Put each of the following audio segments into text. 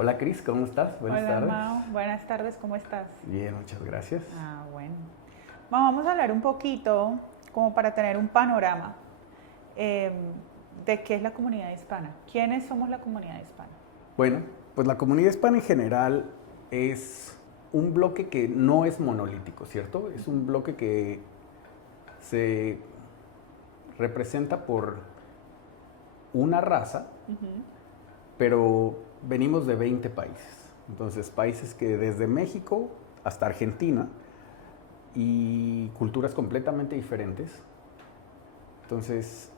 Hola Cris, ¿cómo estás? Buenas Hola, tardes. Mao. Buenas tardes, ¿cómo estás? Bien, muchas gracias. Bueno. Mao, vamos a hablar un poquito, como para tener un panorama, eh, de qué es la comunidad hispana. ¿Quiénes somos la comunidad hispana? Bueno, pues la comunidad hispana en general es un bloque que no es monolítico, ¿cierto? Es un bloque que se representa por una raza, pero venimos de 20 países. Entonces, países que desde México hasta Argentina y culturas completamente diferentes. Entonces,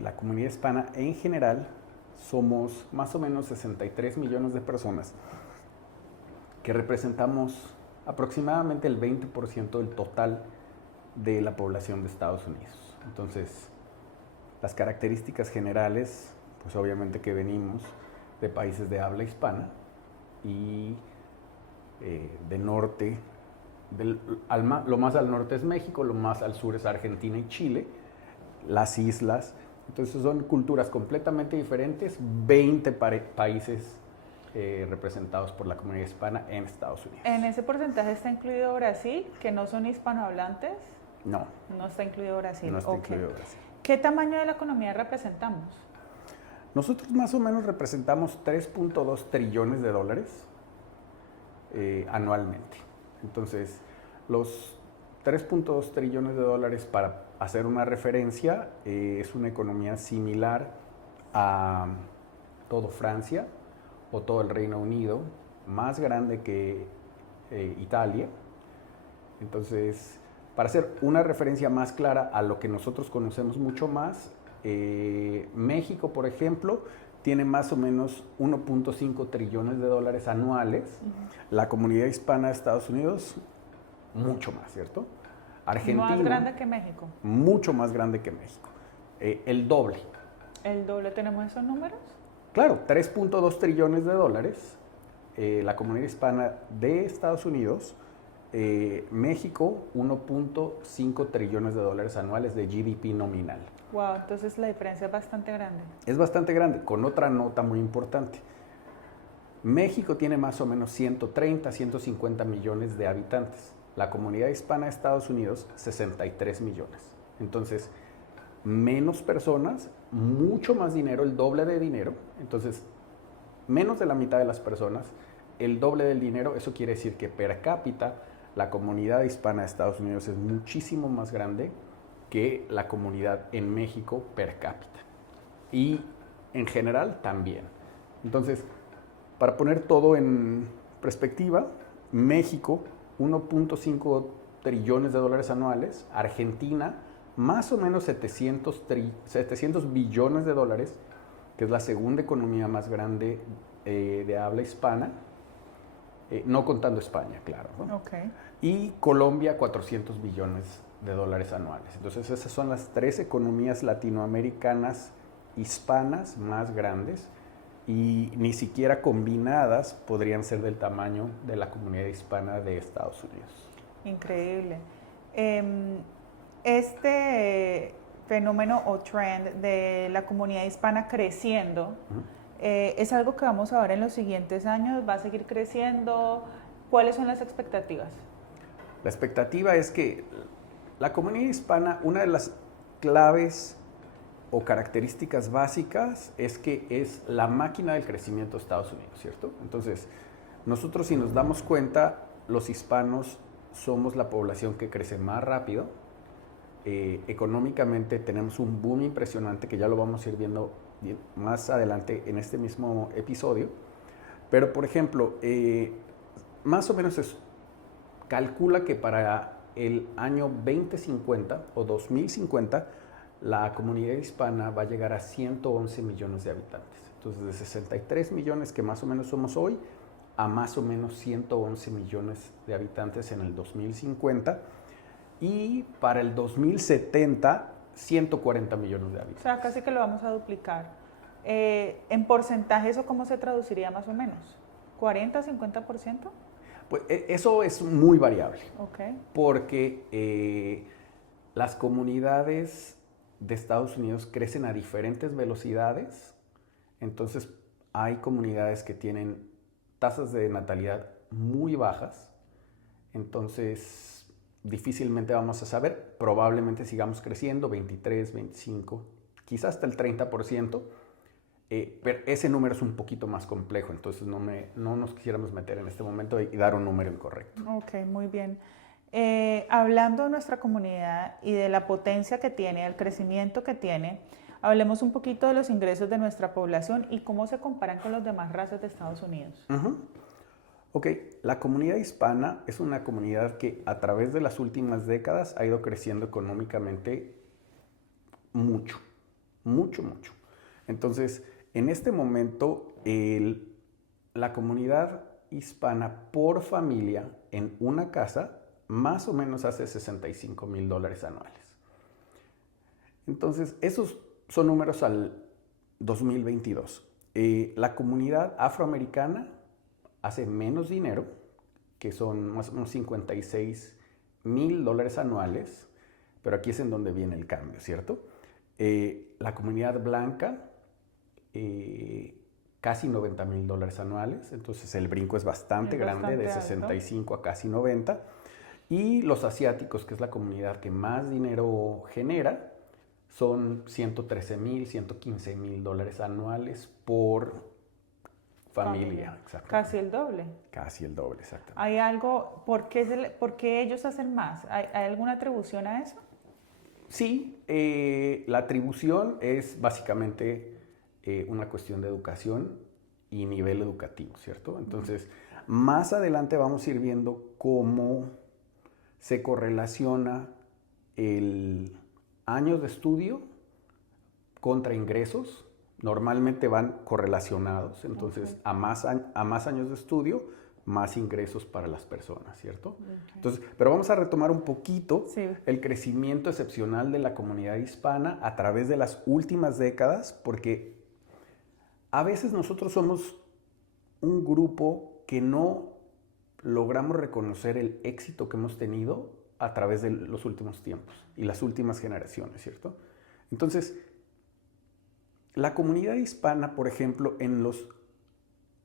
la comunidad hispana en general somos más o menos 63 millones de personas que representamos aproximadamente el 20% del total de la población de Estados Unidos. Entonces, las características generales, pues obviamente que venimos de países de habla hispana y de norte, lo más al norte es México, lo más al sur es Argentina y Chile, las islas. Entonces son culturas completamente diferentes, 20 países representados por la comunidad hispana en Estados Unidos. En ese porcentaje está incluido Brasil, que no son hispanohablantes. No, No está incluido Brasil. no está Ok. incluido Brasil. ¿Qué tamaño de la economía representamos? Nosotros más o menos representamos 3.2 trillones de dólares anualmente. Entonces, los 3.2 trillones de dólares, para hacer una referencia, es una economía similar a todo Francia o todo el Reino Unido, más grande que Italia. Entonces, para hacer una referencia más clara a lo que nosotros conocemos mucho más, México, por ejemplo, tiene más o menos 1.5 trillones de dólares anuales. La comunidad hispana de Estados Unidos, mucho más, ¿cierto? Argentina, Más grande que México. mucho más grande que México. El doble. ¿El doble tenemos esos números? Claro, 3.2 trillones de dólares. La comunidad hispana de Estados Unidos. México, 1.5 trillones de dólares anuales de GDP nominal. Wow, entonces la diferencia es bastante grande. Es bastante grande, con otra nota muy importante. México tiene más o menos 130, 150 millones de habitantes. La comunidad hispana de Estados Unidos, 63 millones. Entonces, menos personas, mucho más dinero, el doble de dinero. Entonces, menos de la mitad de las personas, el doble del dinero. Eso quiere decir que per cápita la comunidad hispana de Estados Unidos es muchísimo más grande que la comunidad en México per cápita. Y en general también. Entonces, para poner todo en perspectiva, México, 1.5 trillones de dólares anuales, Argentina, más o menos 700 billones de dólares, que es la segunda economía más grande de habla hispana, no contando España, claro, ¿no? Okay. Y Colombia, 400 billones de dólares anuales. Entonces, esas son las tres economías latinoamericanas hispanas más grandes, y ni siquiera combinadas podrían ser del tamaño de la comunidad hispana de Estados Unidos. Increíble. Este fenómeno o trend de la comunidad hispana creciendo, ¿es algo que vamos a ver en los siguientes años? ¿Va a seguir creciendo? ¿Cuáles son las expectativas? La expectativa es que la comunidad hispana, una de las claves o características básicas es que es la máquina del crecimiento de Estados Unidos, ¿cierto? Entonces, nosotros, si nos damos cuenta, los hispanos somos la población que crece más rápido. Económicamente tenemos un boom impresionante, que ya lo vamos a ir viendo más adelante en este mismo episodio. Pero, por ejemplo, más o menos calcula que para el año 2050 o 2050, la comunidad hispana va a llegar a 111 millones de habitantes. Entonces, de 63 millones que más o menos somos hoy, a más o menos 111 millones de habitantes en el 2050. Y para el 2070, 140 millones de O habitantes. sea, casi que lo vamos a duplicar. ¿En porcentaje eso cómo se traduciría más o menos? ¿40, 50%? Pues eso es muy variable. Okay. Porque las comunidades de Estados Unidos crecen a diferentes velocidades. Entonces, hay comunidades que tienen tasas de natalidad muy bajas, entonces difícilmente vamos a saber, probablemente sigamos creciendo, 23, 25, quizás hasta el 30%, pero ese número es un poquito más complejo, entonces no nos quisiéramos meter en este momento y dar un número incorrecto. Ok, muy bien. Hablando de nuestra comunidad y de la potencia que tiene, el crecimiento que tiene, hablemos un poquito de los ingresos de nuestra población y cómo se comparan con las demás razas de Estados Unidos. Ok, la comunidad hispana es una comunidad que a través de las últimas décadas ha ido creciendo económicamente mucho, mucho, mucho. Entonces, en este momento, la comunidad hispana por familia en una casa más o menos hace $65,000 anuales. Entonces, esos son números al 2022. La comunidad afroamericana hace menos dinero, que son más o menos $56,000 anuales, pero aquí es en donde viene el cambio, ¿cierto? La comunidad blanca, casi $90,000 anuales, entonces el brinco es bastante grande, de 65 a casi 90. Y los asiáticos, que es la comunidad que más dinero genera, son $113,000, $115,000 anuales por familia. Casi el doble. Casi el doble, exactamente. ¿Hay algo, por qué ellos hacen más? ¿Hay alguna atribución a eso? Sí, la atribución es básicamente una cuestión de educación y nivel educativo, ¿cierto? Entonces, más adelante vamos a ir viendo cómo se correlaciona el años de estudio contra ingresos. Normalmente van correlacionados, entonces a más años de estudio, más ingresos para las personas, ¿cierto? Entonces, pero vamos a retomar un poquito el crecimiento excepcional de la comunidad hispana a través de las últimas décadas, porque a veces nosotros somos un grupo que no logramos reconocer el éxito que hemos tenido a través de los últimos tiempos y las últimas generaciones, ¿cierto? Entonces, la comunidad hispana, por ejemplo, en los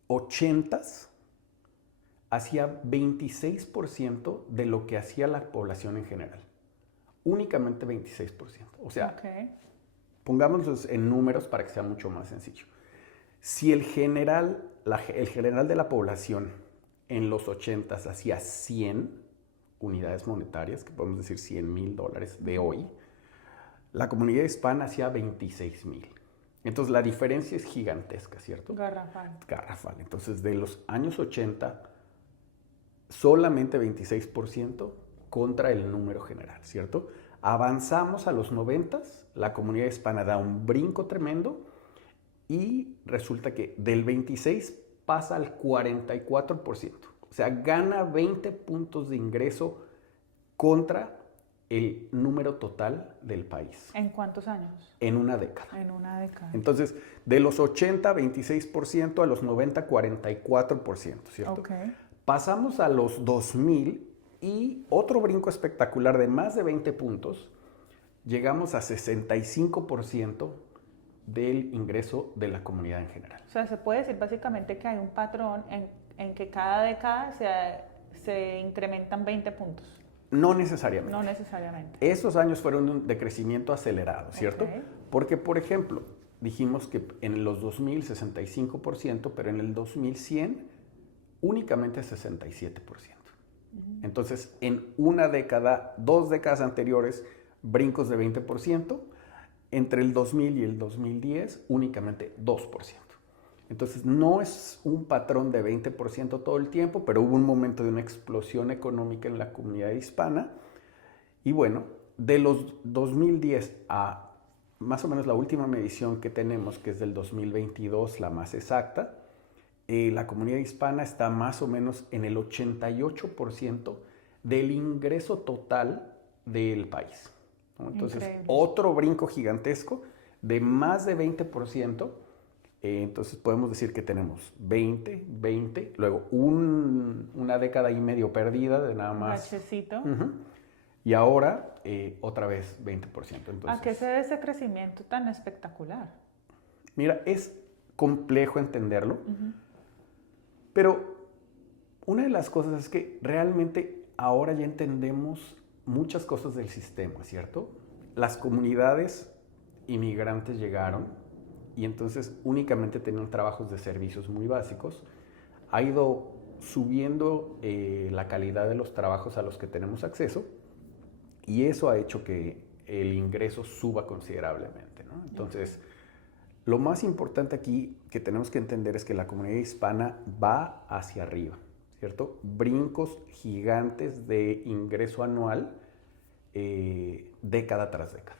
80s, hacía 26% de lo que hacía la población en general. Únicamente 26%. O sea, pongámonos en números para que sea mucho más sencillo. Si el general de la población en los 80s hacía 100 unidades monetarias, que podemos decir $100,000 de hoy, la comunidad hispana hacía 26,000. Entonces la diferencia es gigantesca, ¿cierto? Garrafal. Garrafal. Entonces de los años 80, solamente 26% contra el número general, ¿cierto? Avanzamos a los 90s, la comunidad hispana da un brinco tremendo y resulta que del 26 pasa al 44%. O sea, gana 20 puntos de ingreso contra el número total del país. ¿En cuántos años? En una década. En una década. Entonces, de los 80, 26%, a los 90, 44%, ¿cierto? Pasamos a los 2000 y otro brinco espectacular de más de 20 puntos, llegamos a 65% del ingreso de la comunidad en general. O sea, se puede decir básicamente que hay un patrón en que cada década se incrementan 20 puntos. No necesariamente. No necesariamente. Esos años fueron de crecimiento acelerado, ¿cierto? Porque, por ejemplo, dijimos que en los 2000 65%, pero en el 2100 únicamente 67%. Entonces, en una década, 2 décadas anteriores, brincos de 20%, entre el 2000 y el 2010 únicamente 2%. Entonces, no es un patrón de 20% todo el tiempo, pero hubo un momento de una explosión económica en la comunidad hispana. Y bueno, de los 2010 a más o menos la última medición que tenemos, que es del 2022, la más exacta, la comunidad hispana está más o menos en el 88% del ingreso total del país, ¿no? Entonces, otro brinco gigantesco de más de 20%. Entonces podemos decir que tenemos 20, luego una década y medio perdida de nada más. Bachecito. Y ahora otra vez 20%. Entonces, ¿a qué se debe ese crecimiento tan espectacular? Mira, es complejo entenderlo, Pero una de las cosas es que realmente ahora ya entendemos muchas cosas del sistema, ¿cierto? Las comunidades inmigrantes llegaron y entonces únicamente tenían trabajos de servicios muy básicos. Ha ido subiendo la calidad de los trabajos a los que tenemos acceso y eso ha hecho que el ingreso suba considerablemente, ¿no? Entonces, lo más importante aquí que tenemos que entender es que la comunidad hispana va hacia arriba, ¿cierto? Brincos gigantes de ingreso anual, década tras década.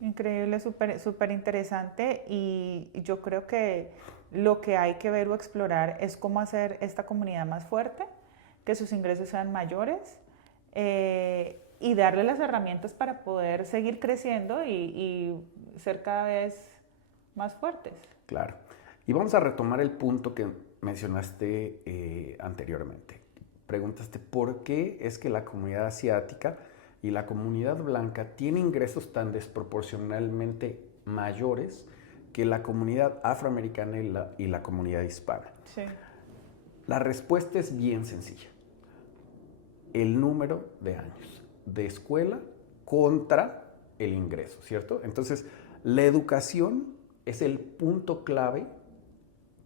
Increíble, súper interesante y yo creo que lo que hay que ver o explorar es cómo hacer esta comunidad más fuerte, que sus ingresos sean mayores y darle las herramientas para poder seguir creciendo y ser cada vez más fuertes. Claro. Y vamos a retomar el punto que mencionaste anteriormente. Preguntaste por qué es que la comunidad asiática y la comunidad blanca tiene ingresos tan desproporcionalmente mayores que la comunidad afroamericana y la comunidad hispana. Sí. La respuesta es bien sencilla. El número de años de escuela contra el ingreso, ¿cierto? Entonces, la educación es el punto clave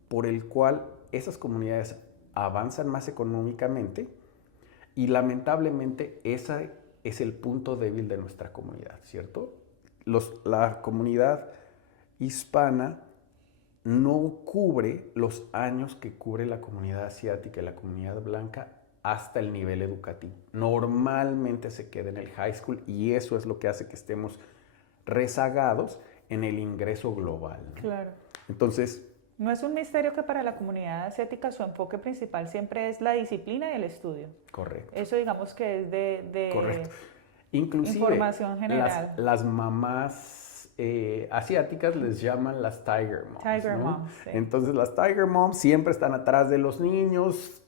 por el cual esas comunidades avanzan más económicamente y lamentablemente ese es el punto débil de nuestra comunidad, ¿cierto? La comunidad hispana no cubre los años que cubre la comunidad asiática y la comunidad blanca hasta el nivel educativo. Normalmente se queda en el high school y eso es lo que hace que estemos rezagados en el ingreso global, ¿no? Claro. Entonces, no es un misterio que para la comunidad asiática su enfoque principal siempre es la disciplina y el estudio. correcto. Eso digamos que es de Correcto. Inclusive, información general. Las mamás asiáticas les llaman las Tiger Moms. Tiger ¿no? Moms, sí. Entonces las Tiger Moms siempre están atrás de los niños,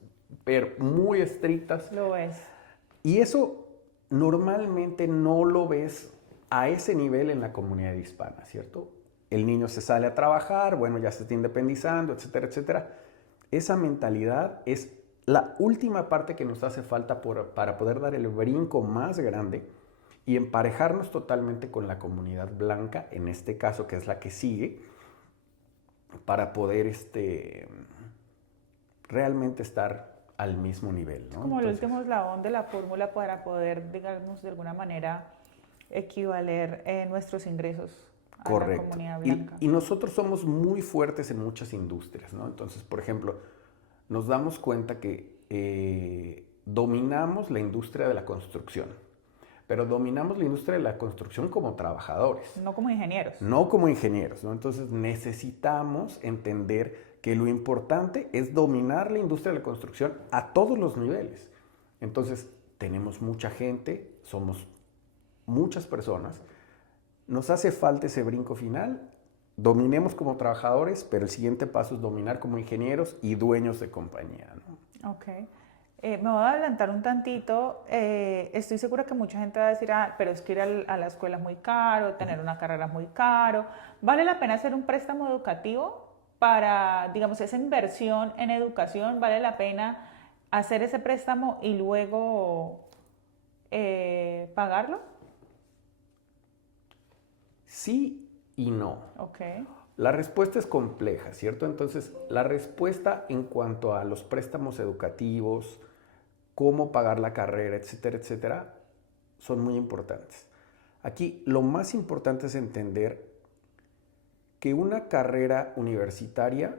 pero muy estrictas. Lo es. Y eso normalmente no lo ves a ese nivel en la comunidad hispana, ¿cierto? El niño se sale a trabajar, bueno, ya se está independizando, etcétera, etcétera. Esa mentalidad es la última parte que nos hace falta para poder dar el brinco más grande y emparejarnos totalmente con la comunidad blanca, en este caso, que es la que sigue, para poder realmente estar al mismo nivel, ¿no? Como el último eslabón de la fórmula para poder, digamos, de alguna manera equivaler nuestros ingresos a la comunidad blanca. Y nosotros somos muy fuertes en muchas industrias, ¿no? Entonces, por ejemplo, nos damos cuenta que dominamos la industria de la construcción, pero dominamos la industria de la construcción como trabajadores. No como ingenieros. No como ingenieros, ¿no? Entonces necesitamos entender que lo importante es dominar la industria de la construcción a todos los niveles. Entonces, tenemos mucha gente, somos muchas personas, nos hace falta ese brinco final. Dominemos como trabajadores, pero el siguiente paso es dominar como ingenieros y dueños de compañía, ¿no? Ok. Me voy a adelantar un tantito. Estoy segura que mucha gente va a decir, pero es que ir a la escuela es muy caro, tener una carrera es muy caro. ¿Vale la pena hacer un préstamo educativo para, digamos, esa inversión en educación? ¿Vale la pena hacer ese préstamo y luego pagarlo? Sí y no. Ok. La respuesta es compleja, ¿cierto? Entonces, la respuesta en cuanto a los préstamos educativos, cómo pagar la carrera, etcétera, etcétera, son muy importantes. Aquí lo más importante es entender que una carrera universitaria,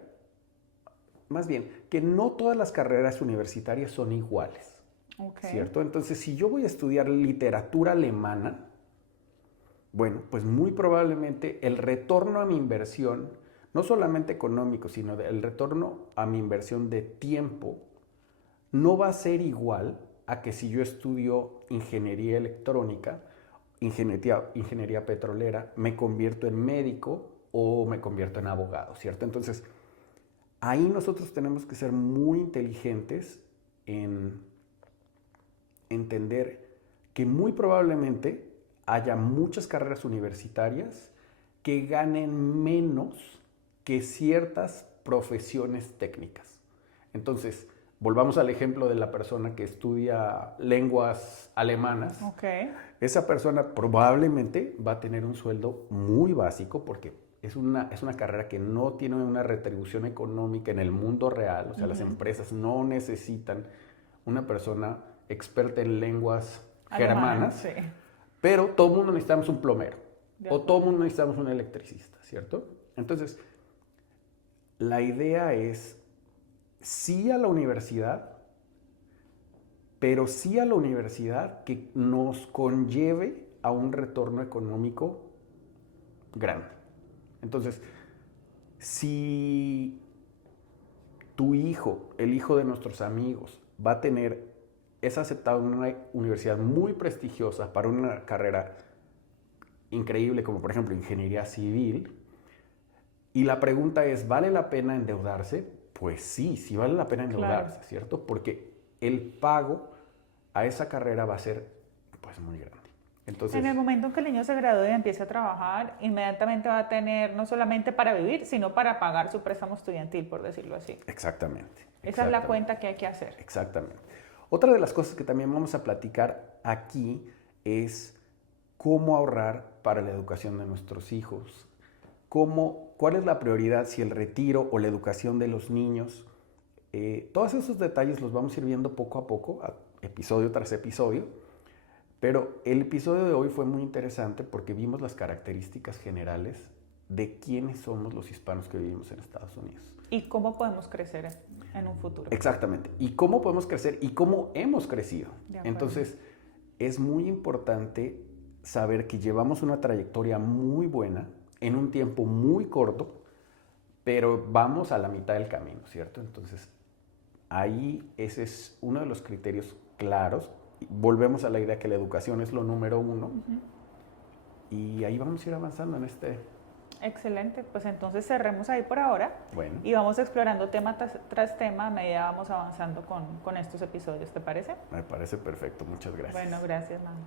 más bien, que no todas las carreras universitarias son iguales, ¿cierto? Entonces, si yo voy a estudiar literatura alemana, bueno, pues muy probablemente el retorno a mi inversión, no solamente económico, sino el retorno a mi inversión de tiempo, no va a ser igual a que si yo estudio ingeniería electrónica, ingeniería petrolera, me convierto en médico o me convierto en abogado, ¿cierto? Entonces, ahí nosotros tenemos que ser muy inteligentes en entender que muy probablemente haya muchas carreras universitarias que ganen menos que ciertas profesiones técnicas. Entonces, volvamos al ejemplo de la persona que estudia lenguas alemanas. Ok. Esa persona probablemente va a tener un sueldo muy básico porque es una carrera que no tiene una retribución económica en el mundo real. O sea, las empresas no necesitan una persona experta en lenguas germanas, Sí. pero todo el mundo necesitamos un plomero De o acuerdo. todo el mundo necesitamos un electricista, ¿cierto? Entonces, la idea es sí a la universidad, pero sí a la universidad que nos conlleve a un retorno económico grande. Entonces, si tu hijo, el hijo de nuestros amigos, va a tener, es aceptado en una universidad muy prestigiosa para una carrera increíble como por ejemplo ingeniería civil, y la pregunta es, ¿vale la pena endeudarse? Pues sí, sí vale la pena endeudarse, Claro. ¿cierto? Porque el pago a esa carrera va a ser pues muy grande. Entonces, En el momento en que el niño se gradúe y empiece a trabajar, inmediatamente va a tener no solamente para vivir, sino para pagar su préstamo estudiantil, por decirlo así. exactamente. Esa es la cuenta que hay que hacer. Exactamente. Otra de las cosas que también vamos a platicar aquí es cómo ahorrar para la educación de nuestros hijos, cuál es la prioridad, si el retiro o la educación de los niños. Todos esos detalles los vamos a ir viendo poco a poco, episodio tras episodio, pero el episodio de hoy fue muy interesante porque vimos las características generales de quiénes somos los hispanos que vivimos en Estados Unidos. ¿Y cómo podemos crecer en un futuro? Exactamente. Y cómo podemos crecer y cómo hemos crecido. De acuerdo. Entonces, es muy importante saber que llevamos una trayectoria muy buena en un tiempo muy corto, pero vamos a la mitad del camino, ¿cierto? Entonces, ahí ese es uno de los criterios claros. Volvemos a la idea que la educación es lo número uno. Y ahí vamos a ir avanzando en este. Excelente, pues entonces cerremos ahí por ahora. Bueno. Y vamos explorando tema tras tema a medida vamos avanzando con estos episodios, ¿te parece? Me parece perfecto, muchas gracias. Bueno, gracias, Manu.